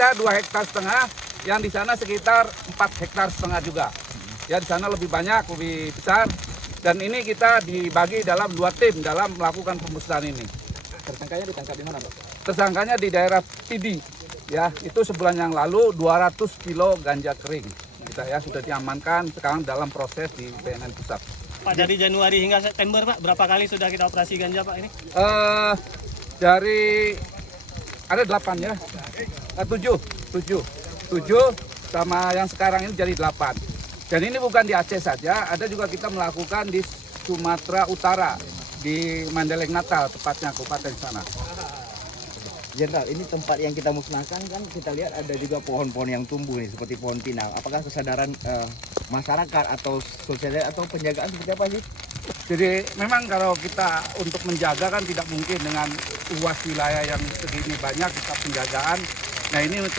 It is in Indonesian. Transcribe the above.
Ada 2,5 hektar, yang di sana sekitar 4,5 hektar juga. Ya di sana lebih banyak, lebih besar. Dan ini kita dibagi dalam 2 tim dalam melakukan pemusnahan ini. Tersangkanya ditangkap di mana, Pak? Tersangkanya di daerah Pidi. Ya, itu sebulan yang lalu 200 kilo ganja kering. Kita ya sudah diamankan, sekarang dalam proses di BNN Pusat. Pak, dari Januari hingga September, Pak, berapa kali sudah kita operasi ganja, Pak, ini? Dari ada 8 ya, 7 sama yang sekarang ini jadi 8. Dan ini bukan di Aceh saja, ada juga kita melakukan di Sumatera Utara, di Mandailing Natal, tepatnya kabupaten sana. Jenderal, ini tempat yang kita musnahkan kan kita lihat ada juga pohon-pohon yang tumbuh nih seperti pohon pinang. Apakah kesadaran masyarakat atau sosial atau penjagaan seperti apa sih? Jadi memang kalau kita untuk menjaga kan tidak mungkin dengan luas wilayah yang segini banyak kita penjagaan. Nah ini